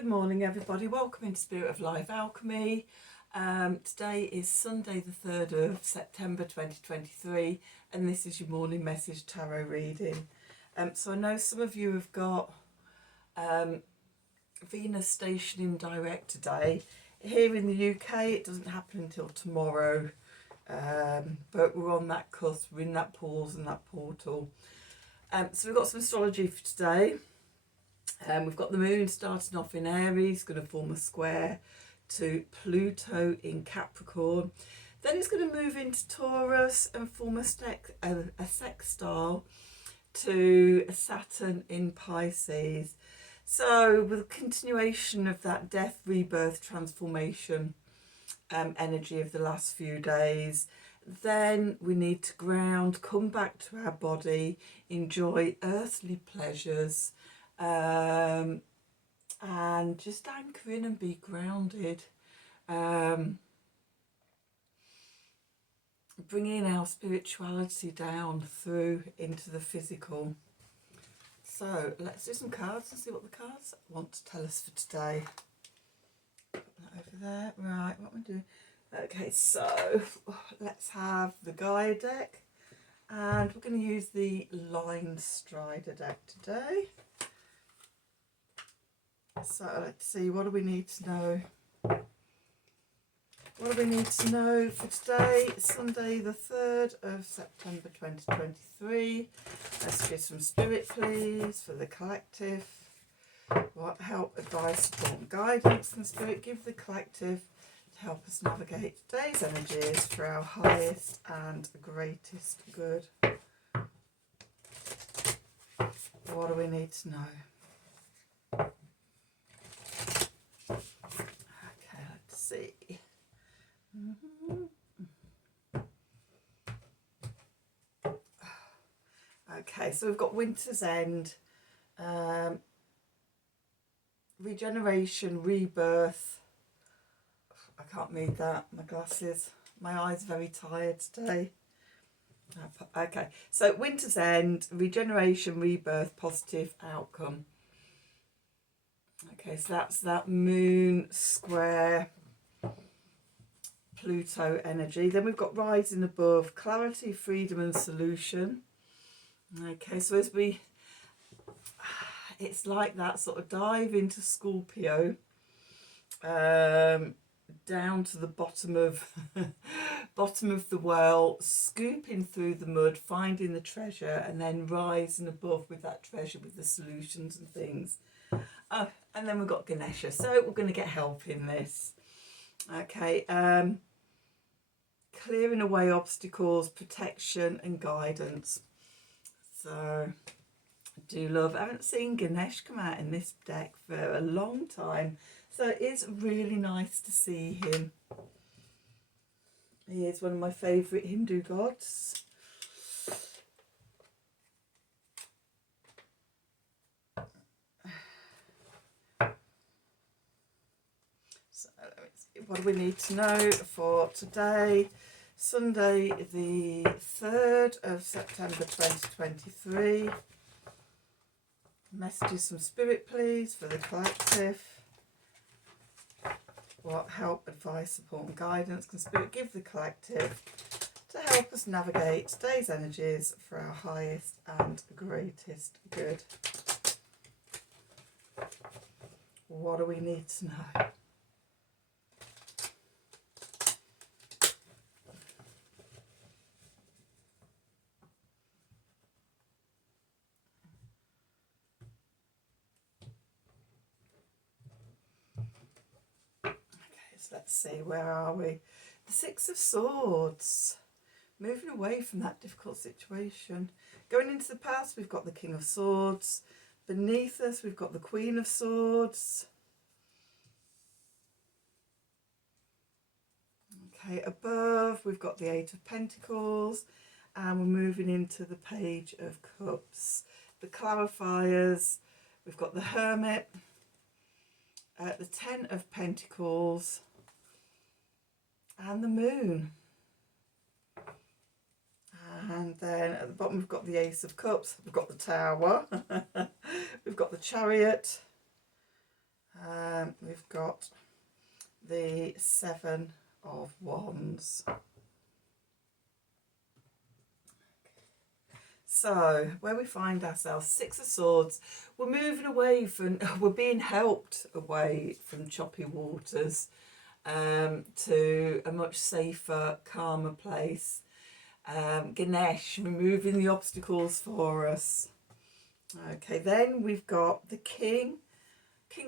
Good morning everybody, welcome into Spirit of Life Alchemy. Today is Sunday the 3rd of September 2023 and this is your morning message tarot reading. So I know some of you have got Venus stationing direct today. Here in the UK it doesn't happen until tomorrow, but we're on that cusp, we're in that pause and that portal. So we've got some astrology for today. We've got the moon starting off in Aries, going to form a square to Pluto in Capricorn. Then it's going to move into Taurus and form a sextile to Saturn in Pisces. So with a continuation of that death, rebirth, transformation energy of the last few days, then we need to ground, come back to our body, enjoy earthly pleasures, and just anchor in and be grounded, bringing our spirituality down through into the physical. So let's do some cards and see what the cards want to tell us for today. Put that over there. Right, what am I doing? Okay, so let's have the Gaia deck, and we're going to use the Line Strider deck today. So let's see, what do we need to know? What do we need to know for today, Sunday the 3rd of September 2023? Let's get some spirit please for the collective. What help, advice, support and guidance can spirit give the collective to help us navigate today's energies for our highest and greatest good? What do we need to know? See. Okay, so we've got Winter's End, regeneration, rebirth. I can't read that, my glasses, my eyes are very tired today. Okay, so Winter's End, regeneration, rebirth, positive outcome. Okay, so that's that moon square Pluto energy. Then we've got rising above, clarity, freedom and solution. Okay, so as we, it's like that sort of dive into Scorpio, down to the bottom of bottom of the well, scooping through the mud, finding the treasure, and then rising above with that treasure, with the solutions and things. And then we've got Ganesha, so we're going to get help in this. Okay, clearing away obstacles, protection and guidance. So I do love, I haven't seen Ganesh come out in this deck for a long time, so it is really nice to see him. He is one of my favourite Hindu gods. What do we need to know for today, Sunday the 3rd of September 2023? Messages from spirit please for the collective. What help, advice, support and guidance can spirit give the collective to help us navigate today's energies for our highest and greatest good? What do we need to know? Let's see, where are we? The Six of Swords. Moving away from that difficult situation. Going into the past, we've got the King of Swords. Beneath us, we've got the Queen of Swords. Okay, above, we've got the Eight of Pentacles. And we're moving into the Page of Cups. The clarifiers, we've got the Hermit. The Ten of Pentacles. And the Moon. And then at the bottom we've got the Ace of Cups, we've got the Tower, we've got the Chariot, we've got the Seven of Wands. So, where we find ourselves, Six of Swords, we're moving away from, we're being helped away from choppy waters to a much safer, calmer place. Ganesh, removing the obstacles for us. Okay, then we've got the King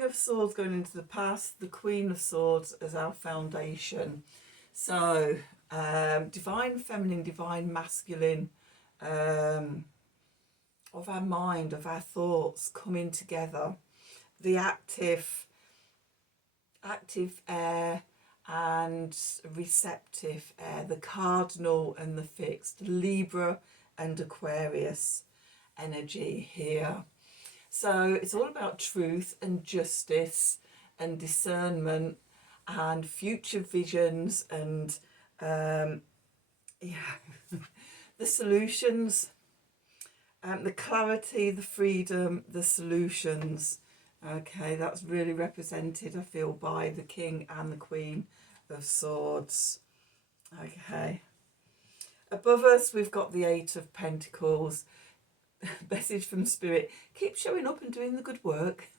of Swords going into the past, the Queen of Swords as our foundation. So, divine feminine, divine masculine, of our mind, of our thoughts coming together. The active air and receptive air, the cardinal and the fixed, Libra and Aquarius energy here. So it's all about truth and justice and discernment and future visions and the solutions, the clarity, the freedom, the solutions. Okay, that's really represented, I feel, by the King and the Queen of Swords. Okay. Above us, we've got the Eight of Pentacles. Message from Spirit, keep showing up and doing the good work.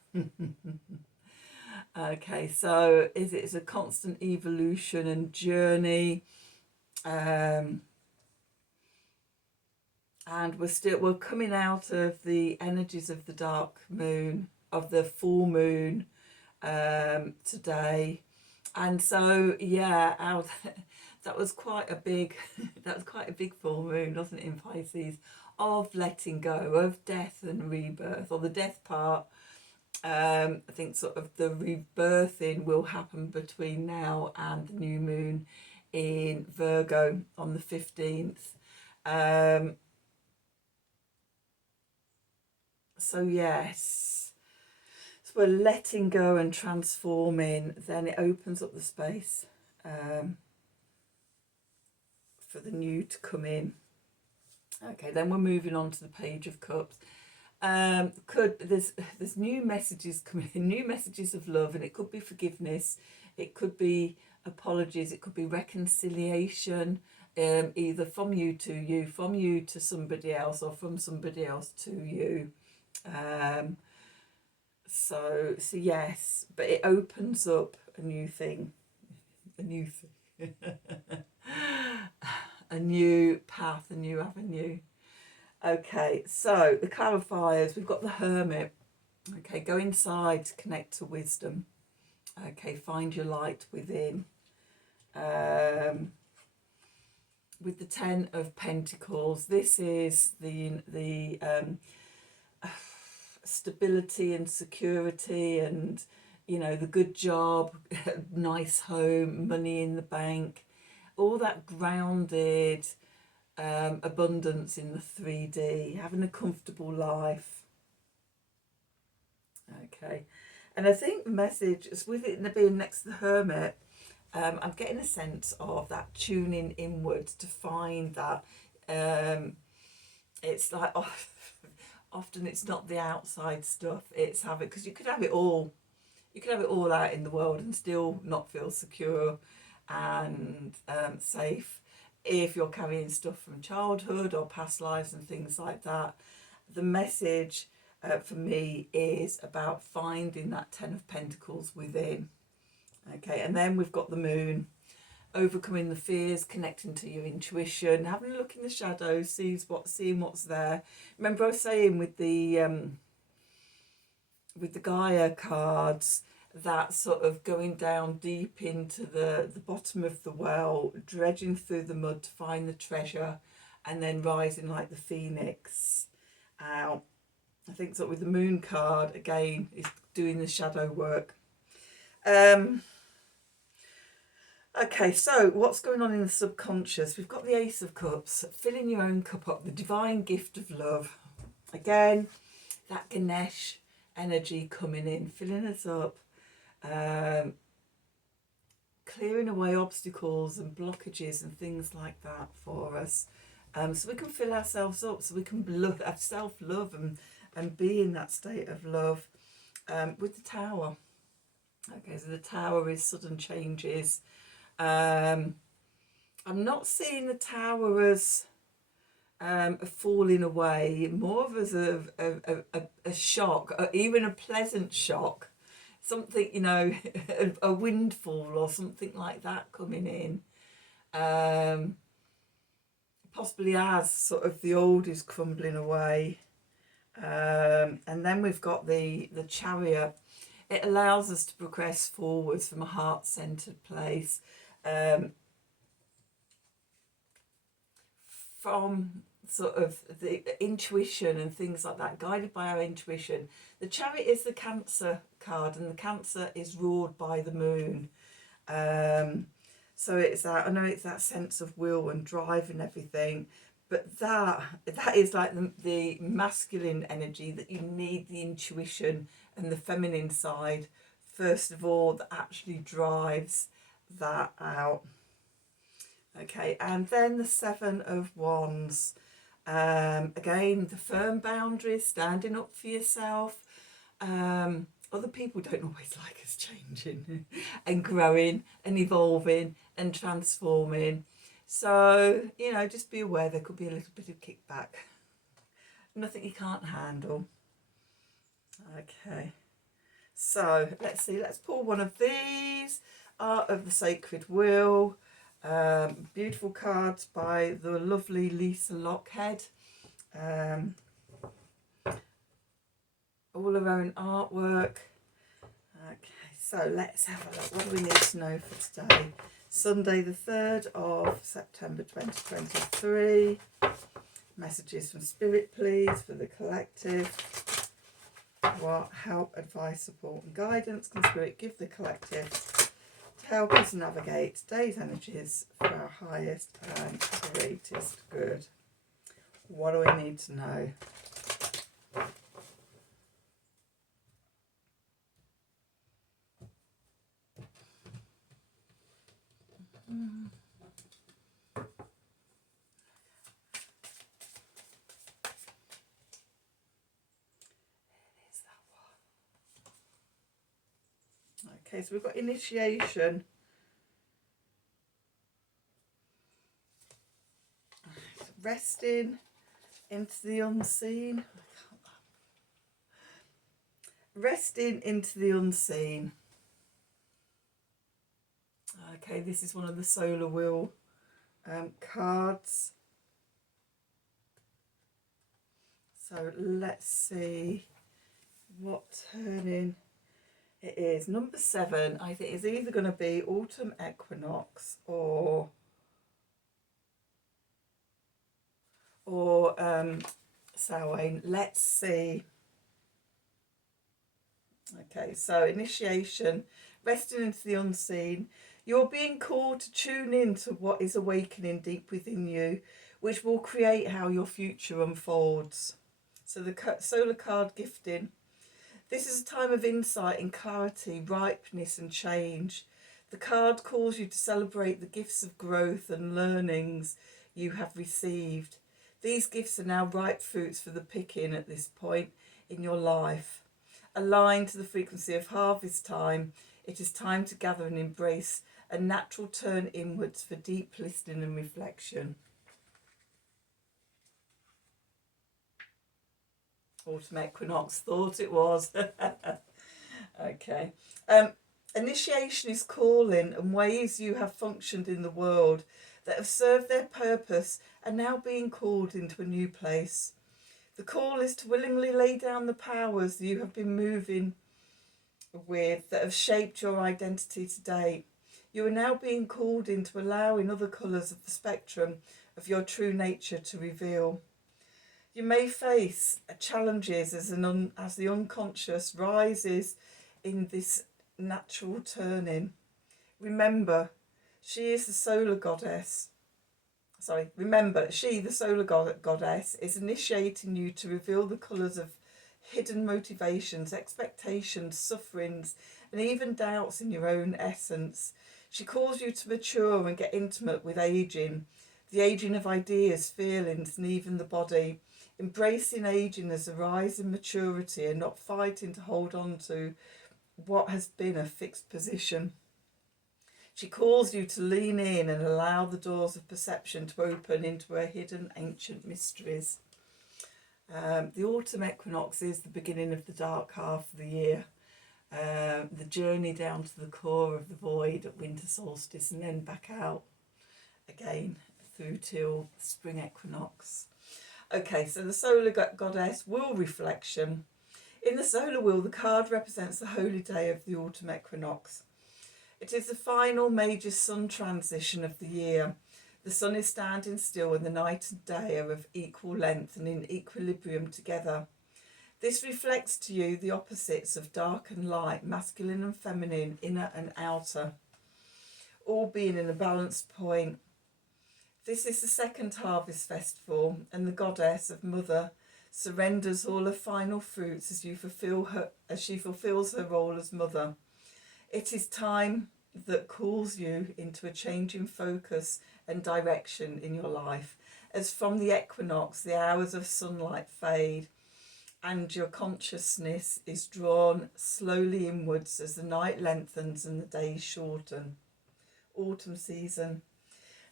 Okay, so it's a constant evolution and journey. And we're coming out of the energies of the dark moon, of the full moon today. And so that was quite a big full moon, wasn't it, in Pisces, of letting go, of death and rebirth, or the death part. I think sort of the rebirthing will happen between now and the new moon in Virgo on the 15th. So yes, so we're letting go and transforming, then it opens up the space for the new to come in. Okay, then we're moving on to the Page of Cups. There's new messages coming in, new messages of love, and it could be forgiveness, it could be apologies, it could be reconciliation, either from you to somebody else, or from somebody else to you. So yes, but it opens up a new thing, a new path, a new avenue. Okay, so the clarifiers, we've got the Hermit. Okay, go inside to connect to wisdom. Okay, find your light within. With the Ten of Pentacles, this is the stability and security and, the good job, nice home, money in the bank, all that grounded abundance in the 3D, having a comfortable life. Okay, and I think the message is, with it being next to the Hermit, I'm getting a sense of that tuning inwards to find that it's like often it's not the outside stuff, it's having, because you could have it all out in the world and still not feel secure and safe if you're carrying stuff from childhood or past lives and things like that. The message for me is about finding that Ten of Pentacles within. Okay, and then we've got the Moon, overcoming the fears, connecting to your intuition, having a look in the shadows, seeing what's there. Remember I was saying with the Gaia cards, that sort of going down deep into the bottom of the well, dredging through the mud to find the treasure, and then rising like the phoenix out. I think sort of with the Moon card, again, is doing the shadow work. Okay, so what's going on in the subconscious? We've got the Ace of Cups, filling your own cup up, the divine gift of love. Again, that Ganesh energy coming in, filling us up, clearing away obstacles and blockages and things like that for us. So we can fill ourselves up, so we can have self-love and be in that state of love. With the Tower, Okay, so the Tower is sudden changes. I'm not seeing the Tower as a falling away, more of as a shock, or even a pleasant shock. Something, you know, a windfall or something like that coming in. Possibly as sort of the old is crumbling away. And then we've got the Chariot. It allows us to progress forwards from a heart-centered place, from sort of the intuition and things like that, guided by our intuition. The Chariot is the Cancer card, and the Cancer is ruled by the moon. So it's that, I know it's that sense of will and drive and everything, but that is like the masculine energy, that you need the intuition and the feminine side first of all, that actually drives that out. Okay, and then the Seven of Wands. Again, the firm boundaries, standing up for yourself. Other people don't always like us changing and growing and evolving and transforming. So, you know, just be aware there could be a little bit of kickback. Nothing you can't handle. Okay. So, let's see. Let's pull one of these. Art of the Sacred Wheel. Beautiful cards by the lovely Lisa Lockhead. All her own artwork. Okay, so let's have a look. What do we need to know for today? Sunday the 3rd of September 2023. Messages from Spirit, please, for the collective. What help, advice, support and guidance can Spirit give the collective to help us navigate today's energies for our highest and greatest good? What do we need to know? Okay, so we've got initiation. Resting into the unseen. Resting into the unseen. Okay, this is one of the solar wheel cards. So let's see what turning it is. Number 7, I think, is either going to be autumn equinox or Samhain. Let's see. Okay, so initiation, resting into the unseen. You're being called to tune in to what is awakening deep within you, which will create how your future unfolds. So the solar card gifting. This is a time of insight and clarity, ripeness and change. The card calls you to celebrate the gifts of growth and learnings you have received. These gifts are now ripe fruits for the picking at this point in your life. Aligned to the frequency of harvest time, it is time to gather and embrace a natural turn inwards for deep listening and reflection. Autumn equinox, thought it was. Okay. Initiation is calling, and ways you have functioned in the world that have served their purpose are now being called into a new place. The call is to willingly lay down the powers you have been moving with that have shaped your identity to date. You are now being called into allowing other colours of the spectrum of your true nature to reveal. You may face challenges as the unconscious rises in this natural turning. Remember, she, the solar goddess, is initiating you to reveal the colours of hidden motivations, expectations, sufferings, and even doubts in your own essence. She calls you to mature and get intimate with aging, the aging of ideas, feelings, and even the body. Embracing aging as a rise in maturity and not fighting to hold on to what has been a fixed position. She calls you to lean in and allow the doors of perception to open into her hidden ancient mysteries. The autumn equinox is the beginning of the dark half of the year. The journey down to the core of the void at winter solstice, and then back out again through till the spring equinox. Okay, so the solar goddess wheel reflection. In the solar wheel, the card represents the holy day of the autumn equinox. It is the final major sun transition of the year. The sun is standing still and the night and day are of equal length and in equilibrium together. This reflects to you the opposites of dark and light, masculine and feminine, inner and outer, all being in a balanced point. This is the second harvest festival, and the goddess of mother surrenders all her final fruits as she fulfills her role as mother. It is time that calls you into a change in focus and direction in your life, as from the equinox the hours of sunlight fade and your consciousness is drawn slowly inwards as the night lengthens and the days shorten. Autumn season.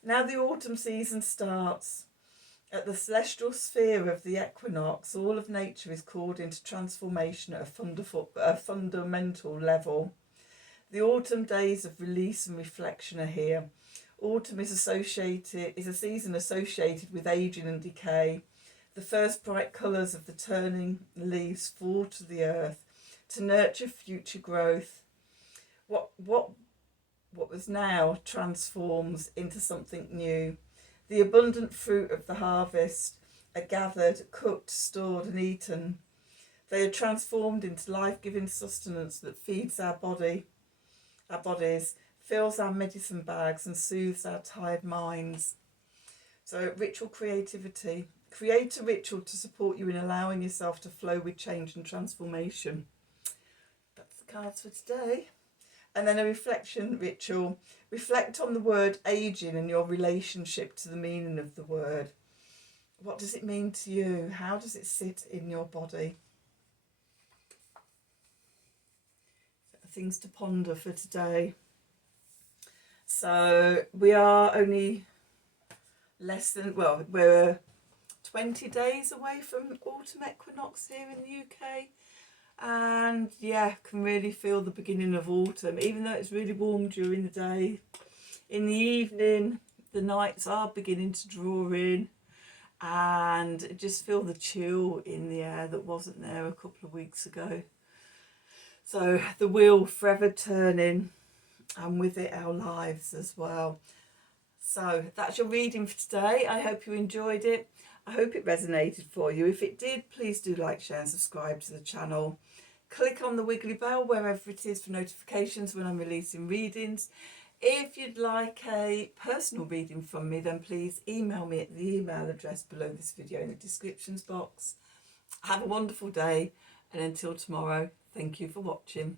Now the autumn season starts. At the celestial sphere of the equinox, all of nature is called into transformation at a fundamental level. The autumn days of release and reflection are here. Autumn is a season associated with aging and decay. The first bright colours of the turning leaves fall to the earth to nurture future growth. What was now transforms into something new. The abundant fruit of the harvest are gathered, cooked, stored and eaten. They are transformed into life-giving sustenance that feeds our bodies, fills our medicine bags and soothes our tired minds. So ritual creativity. Create a ritual to support you in allowing yourself to flow with change and transformation. That's the cards for today. And then a reflection ritual. Reflect on the word aging and your relationship to the meaning of the word. What does it mean to you? How does it sit in your body? Things to ponder for today. So we are only we're 20 days away from autumn equinox here in the UK. And yeah, can really feel the beginning of autumn, even though it's really warm during the day. In the evening, the nights are beginning to draw in, and just feel the chill in the air that wasn't there a couple of weeks ago. So the wheel forever turning, and with it our lives as well. So that's your reading for today. I hope you enjoyed it. I hope it resonated for you. If it did, please do like, share and subscribe to the channel. Click on the wiggly bell wherever it is for notifications when I'm releasing readings. If you'd like a personal reading from me, then please email me at the email address below this video in the descriptions box. Have a wonderful day, and until tomorrow, thank you for watching.